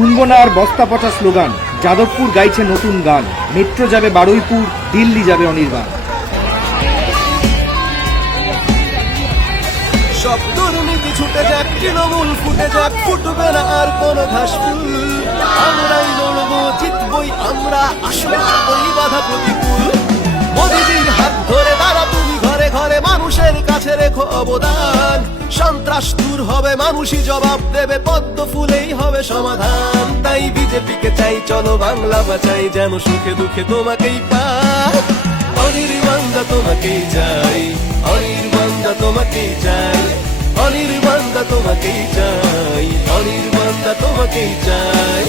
শুনব না আর বস্তা পচা স্লোগান। যাদবপুর গাইছে নতুন গান। মেট্রো যাবে বারুইপুর, দিল্লি যাবে অনির্বাণ। সব ফুটে যাক আর আমরা আসলে বাধা প্রতিকূল। অবদান। সন্ত্রাস দূর হবে, মানুষই জবাব দেবে, পদ্ম ফুলেই হবে সমাধান। তাই বিজেপিকে চাই, চলো বাংলা বাঁচাই, যেন সুখে দুঃখে তোমাকেই পাই। অনির্বান্ধা তোমাকেই চাই অনির্বান্ধা তোমাকেই চাই অনির্বান্ধা তোমাকেই চাই অনির্বান্ধা তোমাকেই চাই।